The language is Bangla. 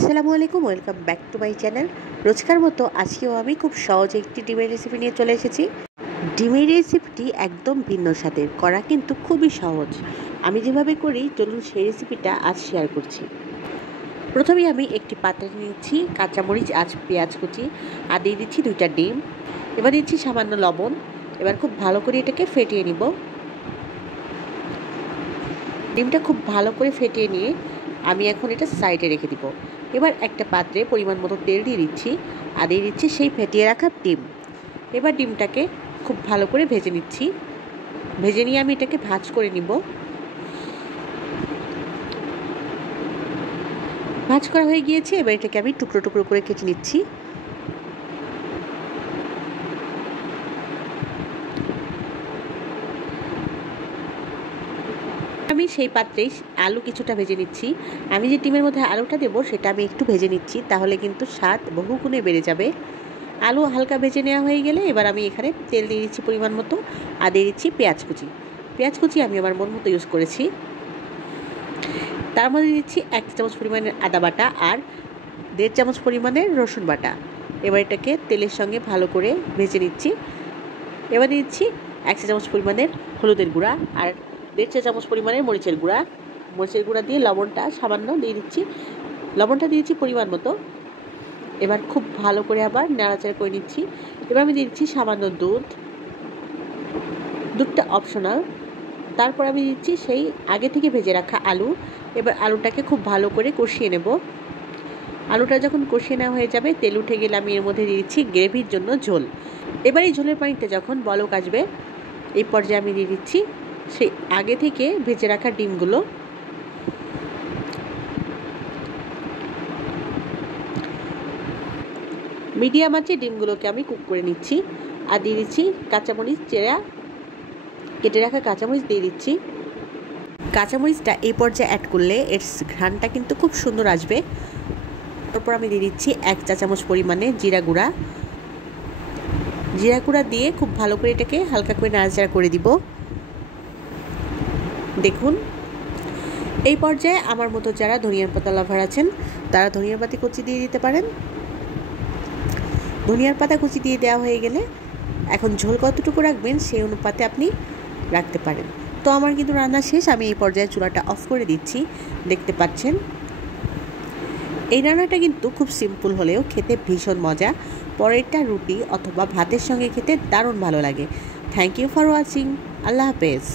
আসসালামু আলাইকুম, welcome back to my channel. রোজকার মতো আজকেও আমি খুব সহজে একটি ডিমের রেসিপি নিয়ে চলে এসেছি। ডিমের রেসিপিটি একদম ভিন্ন স্বাদের, করা কিন্তু খুবই সহজ। আমি যেভাবে করি চলুন সেই রেসিপিটা আজ শেয়ার করছি। প্রথমেই আমি একটি পাত্রে নিচ্ছি কাঁচামরিচ, পেঁয়াজ কুচি, আর দিয়ে দিচ্ছি 2টা ডিম। এবার দিচ্ছি সামান্য লবণ। এবার খুব ভালো করে এটাকে ফেটিয়ে নিব। ডিমটা খুব ভালো করে ফেটিয়ে নিয়ে আমি এখন এটা সাইডে রেখে দিব। এবার একটা পাত্রে পরিমাণ মতো তেল দিয়ে দিচ্ছি, আর দিয়ে দিচ্ছি সেই ফেটিয়ে রাখা ডিম। এবার ডিমটাকে খুব ভালো করে ভেজে নিচ্ছি। ভেজে নিয়ে আমি এটাকে ভাজ করে নিব। ভাজ করা হয়ে গিয়েছে। এবার এটাকে আমি টুকরো টুকরো করে কেটে নিচ্ছি। আমি সেই পাত্রেই আলু কিছুটা ভেজে নিচ্ছি। আমি যে ডিমের মধ্যে আলুটা দেবো সেটা আমি একটু ভেজে নিচ্ছি, তাহলে কিন্তু স্বাদ বহুগুণে বেড়ে যাবে। আলু হালকা ভেজে নেওয়া হয়ে গেলে এবার আমি এখানে তেল দিয়ে দিচ্ছি পরিমাণ মতো, আর দিয়ে দিচ্ছি পেঁয়াজ কুচি আমি আমার মন মতো ইউজ করেছি। তার মধ্যে দিচ্ছি 1 চামচ পরিমাণের আদা বাটা আর 1.5 চামচ পরিমাণের রসুন বাটা। এবার এটাকে তেলের সঙ্গে ভালো করে ভেজে নিচ্ছি। এবার দিচ্ছি 1 চামচ পরিমাণের হলুদের গুঁড়া আর 1.5 চামচ পরিমাণের মরিচের গুঁড়া দিয়ে লবণটা সামান্য দিয়ে দিচ্ছি। লবণটা দিয়েছি পরিমাণ মতো। এবার খুব ভালো করে আবার নাড়াচাড়া করে নিচ্ছি। এবার আমি দিয়ে দিচ্ছি সামান্য দুধটা অপশনাল। তারপর আমি দিচ্ছি সেই আগে থেকে ভেজে রাখা আলু। এবার আলুটাকে খুব ভালো করে কষিয়ে নেব। আলুটা যখন কষিয়ে নেওয়া হয়ে যাবে, তেল উঠে গেলে আমি এর মধ্যে দিয়ে দিচ্ছি গ্রেভির জন্য ঝোল। এবার এই ঝোলের পানিতে যখন বলক আসবে, এই পর্যায়ে আমি দিয়ে দিচ্ছি সেই আগে থেকে ভেজে রাখা ডিমগুলো। মিডিয়াম আঁচে ডিমগুলোকে আমি কুক করে নিচ্ছি। আর দিয়ে দিচ্ছি কাঁচামরিচ কেটে রাখা কাঁচামরিচ দিয়ে দিচ্ছি। কাঁচামরিচটা এই পর্যায়ে অ্যাড করলে এর ঘ্রাণটা কিন্তু খুব সুন্দর আসবে। তারপর আমি দিয়ে দিচ্ছি 1 চা চামচ পরিমাণে জিরা গুঁড়া দিয়ে খুব ভালো করে এটাকে হালকা করে নাড়াচাড়া করে দিব। দেখুন, এই পর্যায়ে আমার মতো যারা ধনিয়ার পাতা লাভার আছেন তারা ধনিয়ার পাতা কুচি দিয়ে দিতে পারেন। ধনিয়ার পাতা কুচি দিয়ে দেওয়া হয়ে গেলে এখন ঝোল কতটুকু রাখবেন সেই অনুপাতে আপনি রাখতে পারেন। তো আমার কিন্তু রান্না শেষ। আমি এই পর্যায়ে চুলাটা অফ করে দিচ্ছি। দেখতে পাচ্ছেন এই রান্নাটা কিন্তু খুব সিম্পল হলেও খেতে ভীষণ মজা। পরেরটা রুটি অথবা ভাতের সঙ্গে খেতে দারুণ ভালো লাগে। Thank you for watching. আল্লাহ হাফেজ।